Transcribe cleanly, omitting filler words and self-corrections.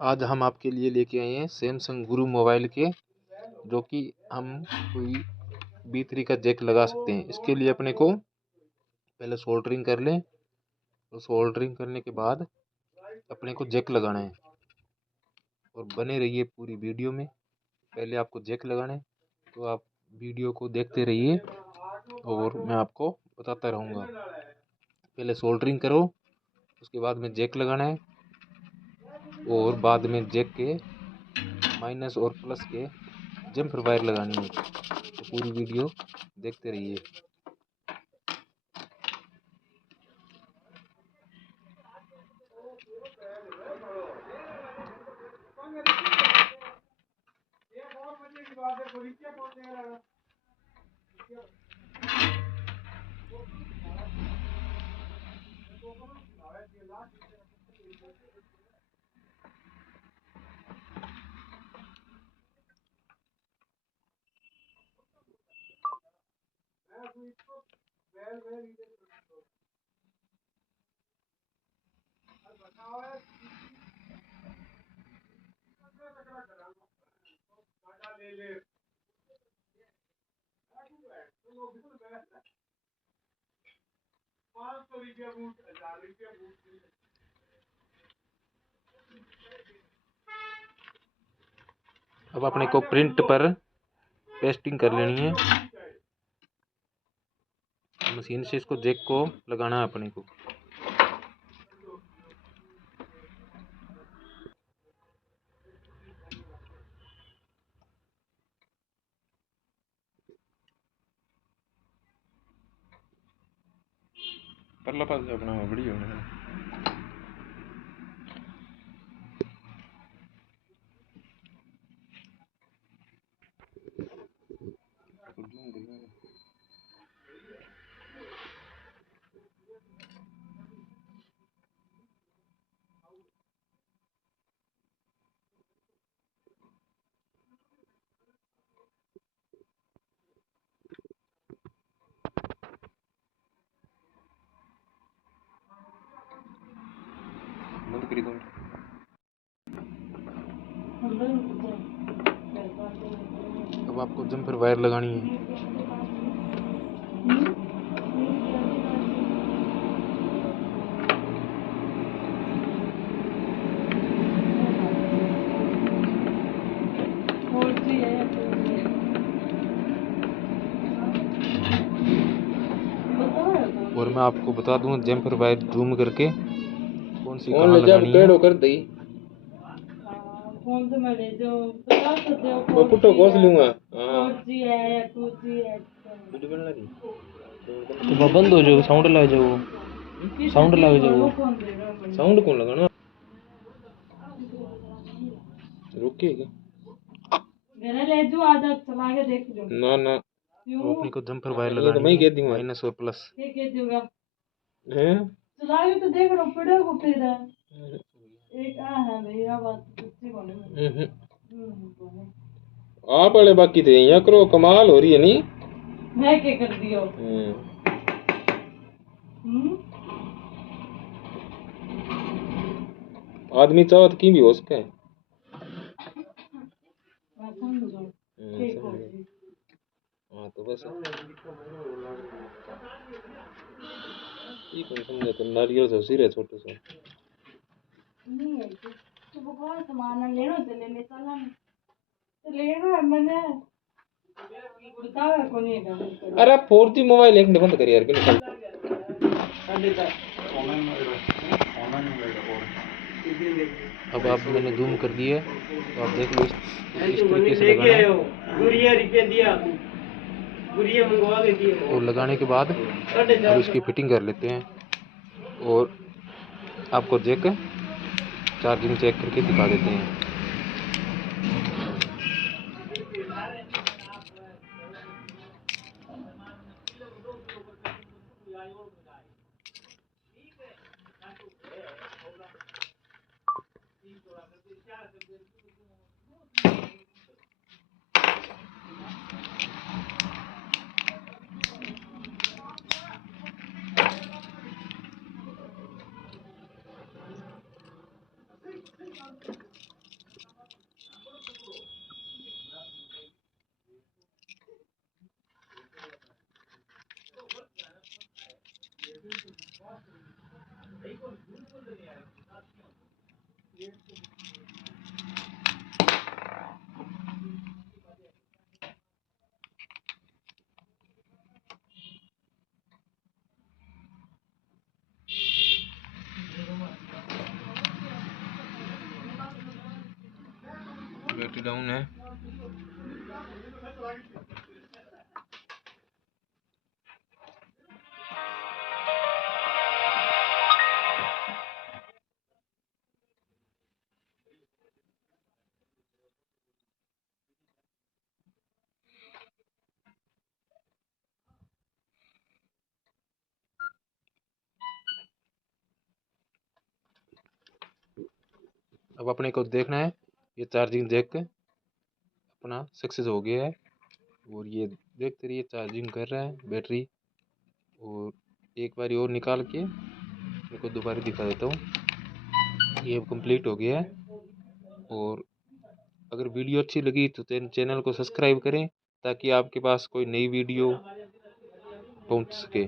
आज हम आपके लिए लेके आए हैं सैमसंग गुरु मोबाइल के, जो कि हम कोई B3 का जैक लगा सकते हैं। इसके लिए अपने को पहले सोल्डरिंग कर लें, तो सोल्डरिंग करने के बाद अपने को जैक लगाना है। और बने रहिए पूरी वीडियो में। पहले आपको जैक लगाना है, तो आप वीडियो को देखते रहिए और मैं आपको बताता रहूँगा। पहले सोल्डरिंग करो, उसके बाद में जैक लगाना है और बाद में जैक के माइनस और प्लस के जम्पर वायर लगानी है। तो पूरी वीडियो देखते रहिए। अब अपने को प्रिंट पर पेस्टिंग कर लेनी है। मशीन से इसको जैक को लगाना है अपने को। परला पास अपना बढ़िया होना है। बंद करी दो। अब आपको जम्पर वायर लगानी है। और मैं आपको बता दूं जम्पर वायर जूम करके कौन सी कहाँ लगानी है। कर दी फोन से मैं ले जो बता सकते हो। मैं पुट्टो कोस लूंगा। हां 4G है या 2G है। वीडियो बन रही तो बंद हो जाओ, साउंड लग जाओ, साउंड लग जाओ। साउंड कौन लगाना? रुकिए क्या मेरा ले जो आजा चला के देख लो। ना ना अपनी को जम्पर वायर लगानी है, माइनस और प्लस। ये कह दूंगा हैं चला के तो देख लो पड़े को फिर एक आ है भैया बात कुछ कोने। आप वाले बाकी थे यहाँ करो, कमाल हो रही है नहीं। मैं क्या कर दियो? आदमी चाहत की भी हो सके। हाँ तो बस ये कौन समझे तो नारियल से सिर है छोटे से नहीं है तो भगवान सामान लेना तो ले ले चला तो लेना है मैंने बताओ कौन है। अरे 4G मोबाइल एक बंद कर यार के निकल। अब आप मैंने जूम कर दिया तो आप देख लो इस तरीके से लगाना है। और लगाने के बाद अब इसकी फिटिंग कर लेते हैं और आपको जैक चार्जिंग चेक करके दिखा देते हैं। बैटरी डाउन है। अब अपने को देखना है ये चार्जिंग जैक अपना सक्सेस हो गया है और ये देखते रहिए चार्जिंग कर रहा है बैटरी। और एक बार और निकाल के मेरे को दोबारा दिखा देता हूँ। ये अब कंप्लीट हो गया है। और अगर वीडियो अच्छी लगी तो चैनल को सब्सक्राइब करें ताकि आपके पास कोई नई वीडियो पहुँच सके।